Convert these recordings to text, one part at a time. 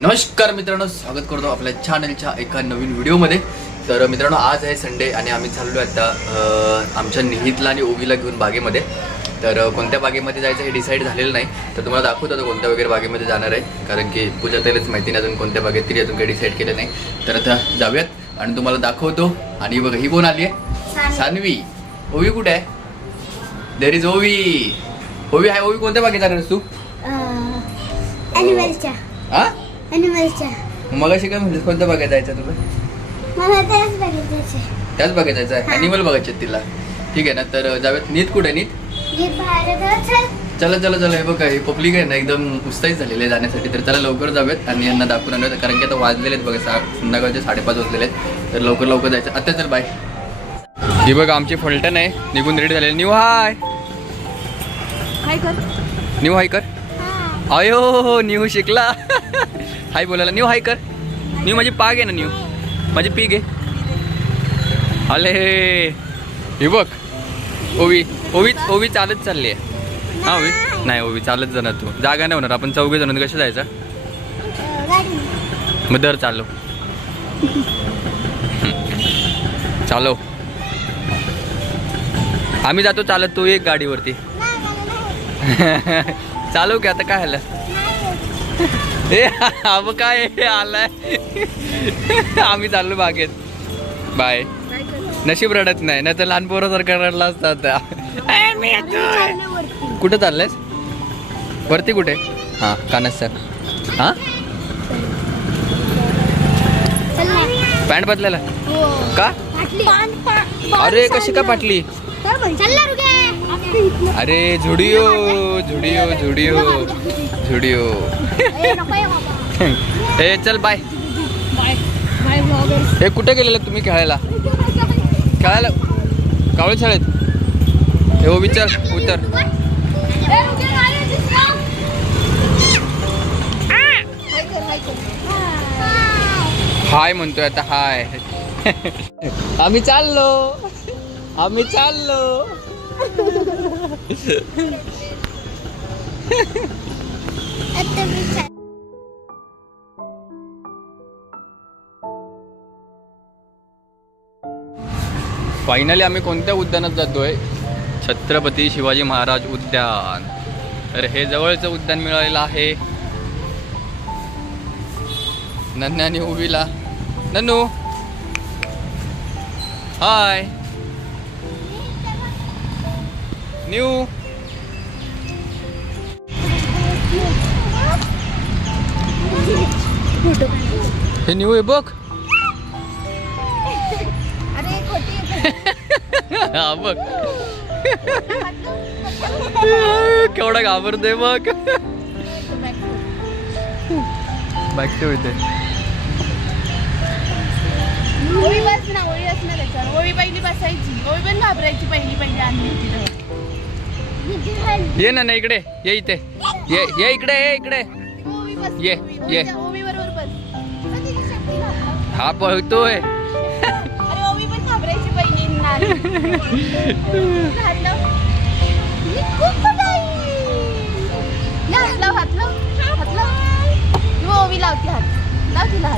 नमस्कार मित्रांनो स्वागत करतो आपल्या चॅनलच्या एका नवीन व्हिडिओमध्ये तर मित्रांनो आज आहे संडे आणि आम्ही चाललो आता आमच्या निहितला आणि ओवीला घेऊन बागेमध्ये. तर कोणत्या बागेमध्ये जायचं हे डिसाईड झालेलं नाही. तर तुम्हाला दाखवतो आता कोणत्या वगैरे बागेमध्ये जाणार आहे. कारण की पूजा त्यालाच माहिती नाही अजून कोणत्या बागेत तरी अजून काही डिसाईड केलं नाही. तर आता जाऊयात आणि तुम्हाला दाखवतो. आणि बघा ही कोण आली आहे? सान्वी. ओवी कुठे आहे? देर इज ओवी. ओवी आहे ओवी कोणत्या बागेत जाणार तू? हा? ॲनिमलच्या मग अशी काय म्हणलीस? कोणत्या बागेत जायचं तुला? मला त्याच बागेत जायचं आहे? ॲनिमल बघायचे आहेत तिला. ठीक आहे ना तर जाऊयात. नीत कुठे नीत? हे बाहेर चल. चला चला चला. हे बघा हे पब्लिक आहे ना एकदम उत्साहित झालेले आहे जाण्यासाठी. तर चला लवकर जाऊयात आणि यांना दाखवून आणूयात. कारण की आता वाजलेले आहेत बघा सा संध्याकाळचे साडेपाच वाजलेले आहेत. तर लवकर लवकर जायचं. आता चल बाय. ही बघा आमची फलटण आहे. निघून रेडी झालेली. न्यू हाय. काय कर. न्यू हाय कर. अयो न्यू शिकला. हाय बोलायला. न्यू हाय कर. न्यू माझी पाग आहे ना न्यू. माझी पीग आहे. अले. हे बघ. ओवी. ओवी ओवी चालत चालली आहे. हा ओवी. नाही ओवी चालत जाणार तू. जागा नाही होणार. आपण चौघे जण कसं जायचं? मग दर चालव. चालो आम्ही जातो चालत तू एक गाडीवरती. चालव की आता काय झालं? ए अब काय हे आलाय? आम्ही चाललो बागेत. बाय. नशीब रडत नाही नाही तर लहान पोरासारखं रडला असता आता. ए, मी येतोय. कुठं चाललंयस? वरती कुठे? हां कानस सर हां? पॅन्ट बदलायला? हो. का? अरे कशी काय पाटली? अरे झुडिओ झुडिओ झुडिओ झुडिओ ए चल बाय हे कुठे गेलेले तुम्ही खेळायला? खेळायला? कावळे शाळेत? हे हो विचार उतर हाय म्हणतोय आता हाय. आम्ही चाललो. आम्ही चाललो. फायनली आम्ही कोणत्या उद्यानात जातोय? छत्रपती शिवाजी महाराज उद्यान. तर हे जवळचं उद्यान मिळालेलं आहे. नन्याने उभीला नन्नू. हाय न्यू. हे न्यू आहे बघ. हा बघ. केवढा घाबरतोय बघ. बॅक टू इथे. ओळी बस ना ओळी असणार ओळी पहिली बसायची. ओळी पण घाबरायची पहिली पहिली आणली तेव्हा. ये ना ना इकडे ये इथे ये ये इकडे ये इकडे ये. ये. हा पळतोय ओवी. हात लावते हात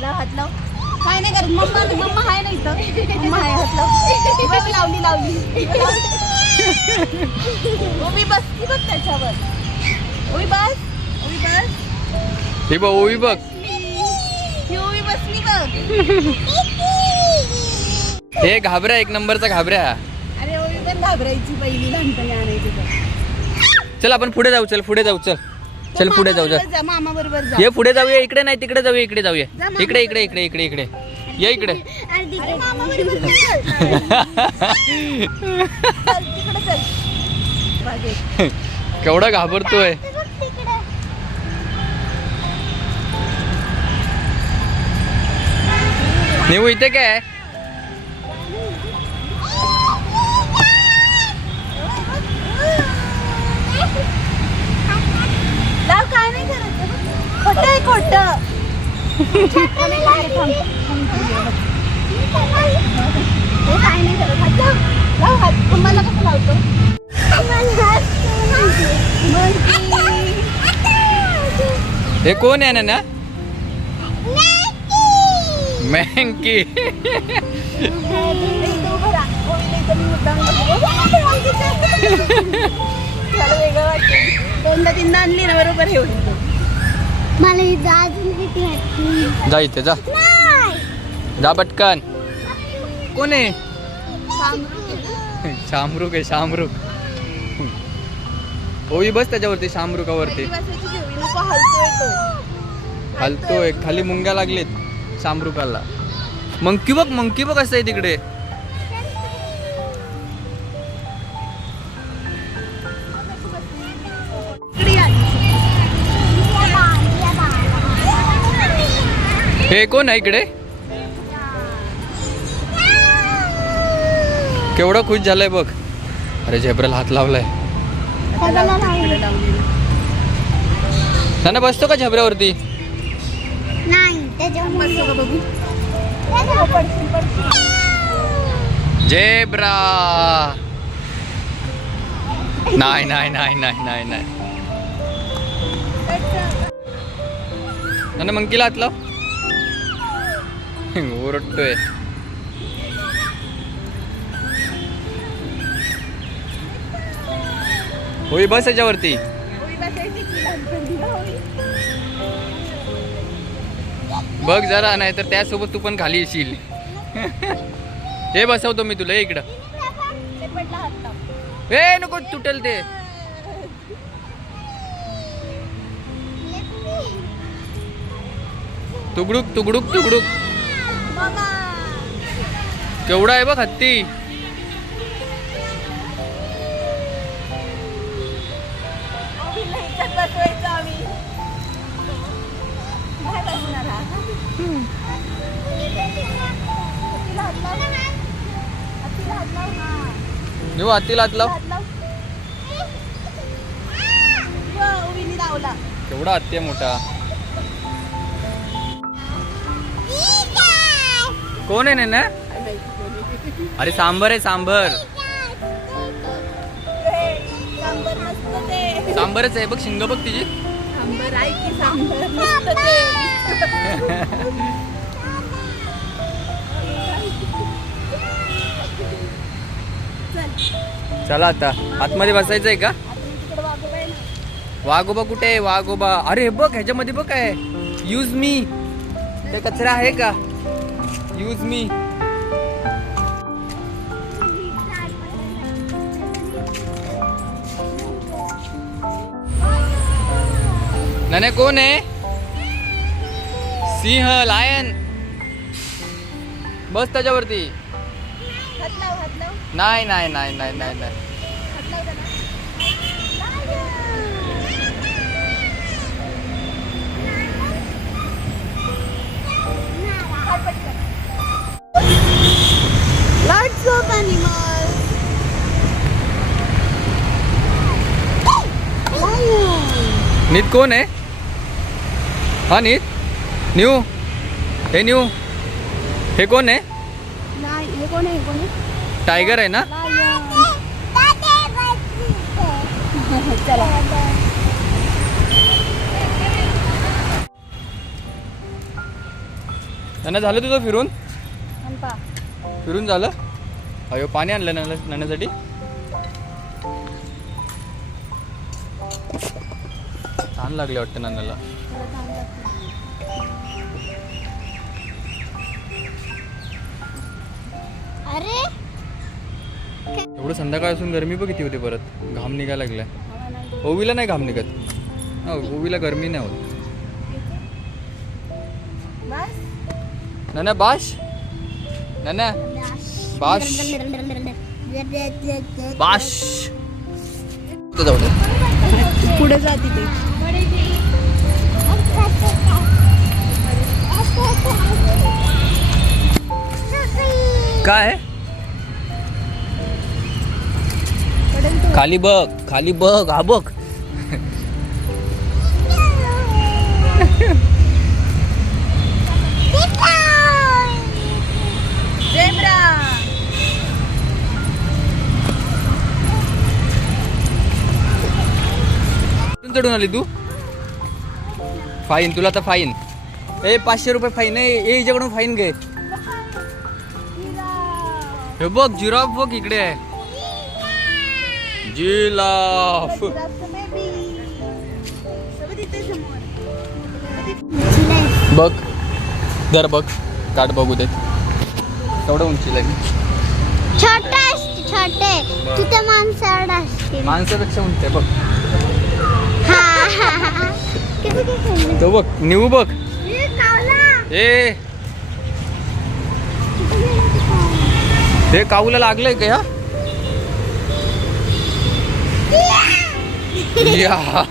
लाव हात लाव काय नाही करत. मम्मा मम्मा मम्मा बघ, लावली लावली. ओवी बस ती बघ त्याच्यावर. ओवी बस. ओवी बस. हे बघ ओवी बघ. ही बसली बघ. हे घाबऱ्या एक नंबरचा घाबऱ्या अरे ओवी पण घाबरायची पहिली लहानपणी आणायची. चल आपण पुढे जाऊ चल पुढे जाऊ चल. चल पुढे जाऊ जा. मामा बरोबर जा. ये पुढे जाऊया इकडे नाही तिकडे जाऊया इकडे जाऊया. इकडे इकडे इकडे इकडे इकडे. ये इकडे. केवढा घाबरतोय. नेऊ इथे काय? तुम्हाला कसं लावतो हे कोण आहे ना मँकी. दोनदा तीनदा आणली ना बरोबर हे होईल. मला इथं अजून किती वाटते जा इथे जा. जा पटकन. कोण आहे? शामरुख. आहे शामरुख. ओवी बस त्याच्यावरती शामरुखावरती बसायची घेऊ नको हलतोय तो. हलतोय खाली मुंग्या लागलेत शामरुखाला. मंकी बघ मंकी बघ असं आहे तिकडे. हे कोण आहे इकडे? केवढं खुश झालंय बघ. अरे झेब्राला हात लावलाय. त्यांना बसतो का झेब्रावरती? नाही त्याच्यावर बसतो का बघू? पडशील, पडशील. झेब्रा. नाही नाही नाही नाही नाही नाही. मंकीला हात लाव. ओरडतोय होई बस याच्यावरती. बघ जरा नाही तर त्यासोबत तू पण खाली येशील. हे बसवतो मी तुला इकडं. हे नको तुटेल ते. तुगडुक तुगडुक तुगडुक. केवढा आहे बघ हत्ती ओवीला हत्तीला हात लाव. निव लावला केवढा हत्ती आहे मोठा कोण आहे ना अरे सांबर आहे सांबर. सांबरच आहे बघ शिंग बघ तिची. चला आता. आतमध्ये बसायचं आहे का? आहे वाघोबा कुठे आहे? वाघोबा. अरे हे बघ ह्याच्यामध्ये बघ काय यूज मी ते कचरा आहे का? यूज मी नने कोण आहे? सिंह लायन बस त्याच्यावरती. नाही नाही नाही नाही नाही नाही. Animals. नीत कोण आहे? हा नीत? न्यू? हे न्यू? हे कोण आहे? नाही हे कोण आहे हे कोण आहे? टायगर आहे ना? चला. त्यांना झालं तुझं फिरून. फिरून झालं? अयो पाणी आणलं नाण्या नाण्यासाठी? छान लागले वाटतं नाण्याला. अरे! एवढं संध्याकाळ असून गरमी बघ किती होते परत? घाम निघायला लागलाय. ओवीला नाही घाम निघत. हा ओवीला गरमी नाही होत. बस. नाना बाश नाना बाश. बाश. जाऊ दे पुढे जा तिथे. काय? खाली बघ खाली बघ हा बघ. चढून आली तू? फाईन तुला तर फाईन ए पाचशे रुपये फाईन आहे ए हिच्याकडून फाईन घे. हे बघ जिराफ बघ इकडे. आहे जिराफ. बघ दर बघ काट बघू दे तेवढं उंचीला आहे. छोटे माणसाड असते माणसापेक्षा उंच आहे बघ. तो बघ निऊ बघ. ए, ते काऊला लागलंय का या? या.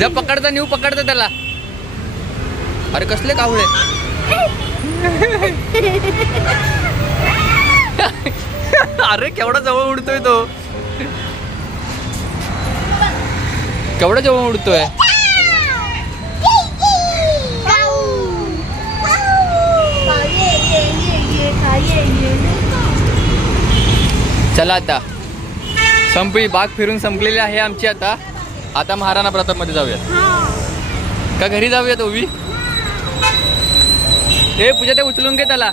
जा पकडता निऊ पकडता त्याला. अरे कसले कावळे? अरे केवढा जवळ उडतोय तो. केवढा जेव्हा उडतोय? चला आता. संपली बाग फिरून संपलेली आहे आमची आता. आता महाराणा प्रतापमध्ये जाऊयात. का घरी जाऊयात ओवी? ए पूजा ते उचलून घे त्याला.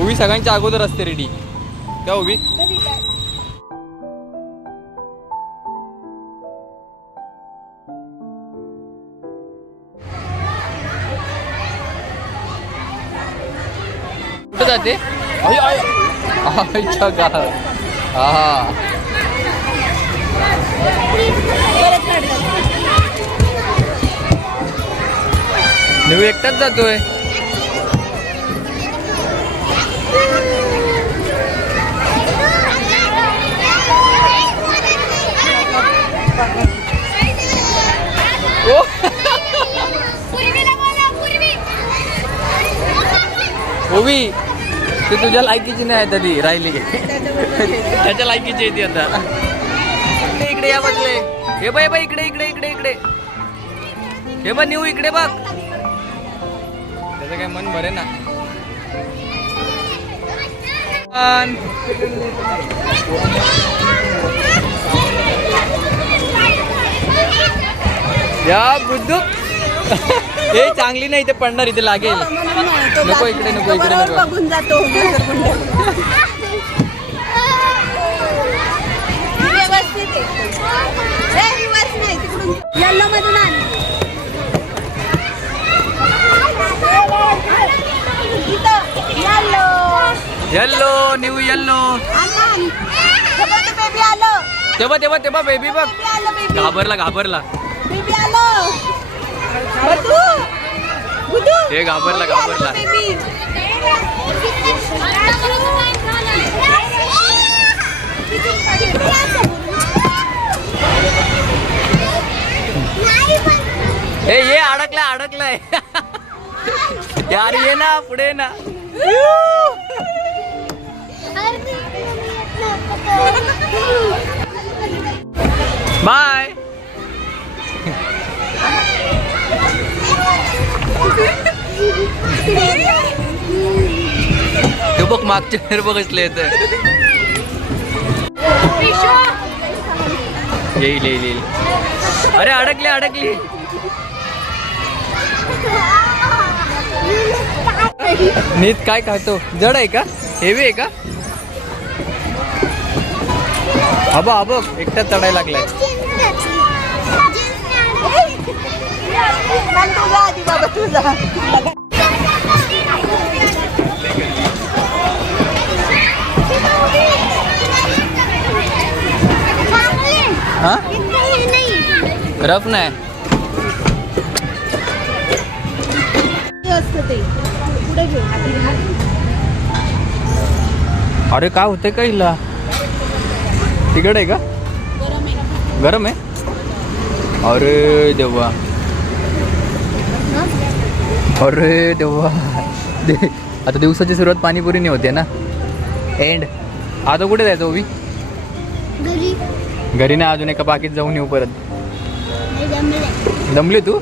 ओवी सगळ्यांच्या अगोदर असते रेडी का ओवी? जाते. आई, आई. आईच्या गावात. हा. एकटाच जातोय. ओ. ओवी. ती तुझ्या लायकीची नाही आहे ती राहिली. त्याच्या लायकीची आहे ती आता. इकडे इकडे या बघले हे बाय बाय इकडे इकडे इकडे इकडे. हे बघ नेऊ इकडे बघ. त्याचं काय मन भरे ना. या बुद्धू. हे चांगली नाही ते पडणार इथे लागेल. नको इकडे नको इकडे नको. बघून जातो येल्लो. New yellow. तेव्हा तेव्हा तेव्हा बेबी बघ. घाबरला घाबरला. हे घाबरला घाबरला. हे ये अडकलाय अडकलाय. यार ये ना पुढे ना. बाय. ते बघ मागच्या वेळ बघितले येत येईल येईल येईल. अरे अडकली अडकली. नीत काय खातो? जड आहे का? हेवी आहे का? अबा अबो एकटा चढायला लागलाय. तुझा आधी बाबा तुझा हा रफ नाही. अरे का होते का हिला? तिकड आहे का? गरम आहे. अरे देवा. अरे देवा. दे. आता दिवसाची सुरुवात पाणीपुरीने होते ना. एंड. आता कुठे जायचं ओवी घरी. नाही अजून एका बाकीत जाऊन येऊ परत. जमले. दमली तू?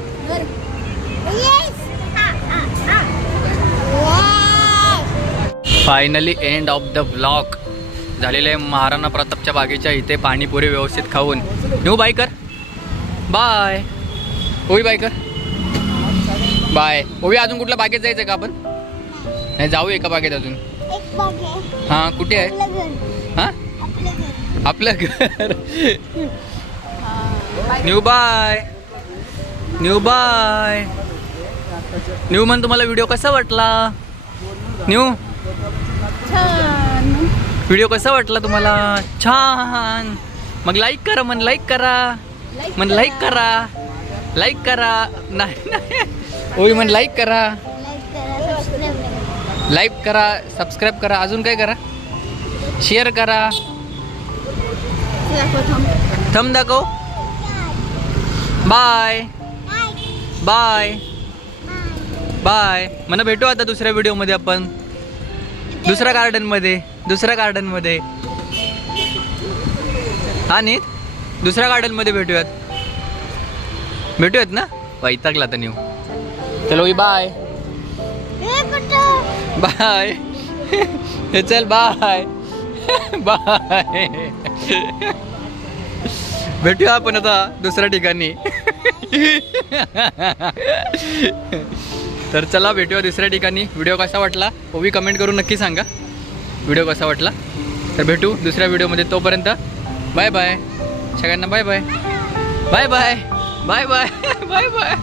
Finally end of the block झालेले आहे महाराणा प्रतापच्या बागेच्या इथे पाणीपुरी व्यवस्थित खाऊन. नेऊ बाई कर बाय ओवी बाय कर बाय. ओवी अजून कुठल्या बागेत जायचं का आपण? नाही जाऊ एका बागेत अजून. हां कुठे आहे? हां? आपलं घर. न्यू बाय. न्यू बाय. न्यू मन तुम्हाला व्हिडिओ कसा वाटला? न्यू? छान. व्हिडिओ कसा वाटला तुम्हाला? छान. मग लाईक करा मन लाईक करा. मन लाईक करा. लाईक करा. नाही. ओय मन लाईक करा. लाईक करा सबस्क्राईब करा अजून काय करा? शेअर करा. थंब दाखव. बाय बाय बाय मला भेटू आता दुसऱ्या व्हिडिओमध्ये आपण. दुसऱ्या गार्डनमध्ये दुसऱ्या गार्डनमध्ये नीट दुसऱ्या गार्डनमध्ये भेटूयात. भेटूयात ना? वैतागला आता न्यू चलो बाय बाय हे चल बाय बाय भेटूया आपण आता दुसऱ्या ठिकाणी. तर चला भेटूया दुसऱ्या ठिकाणी. व्हिडिओ कसा वाटला? ओवी कमेंट करून नक्की सांगा. व्हिडिओ कसा वाटला? तर भेटू दुसऱ्या व्हिडिओमध्ये तोपर्यंत. बाय बाय सगळ्यांना bye bye bye bye bye bye bye bye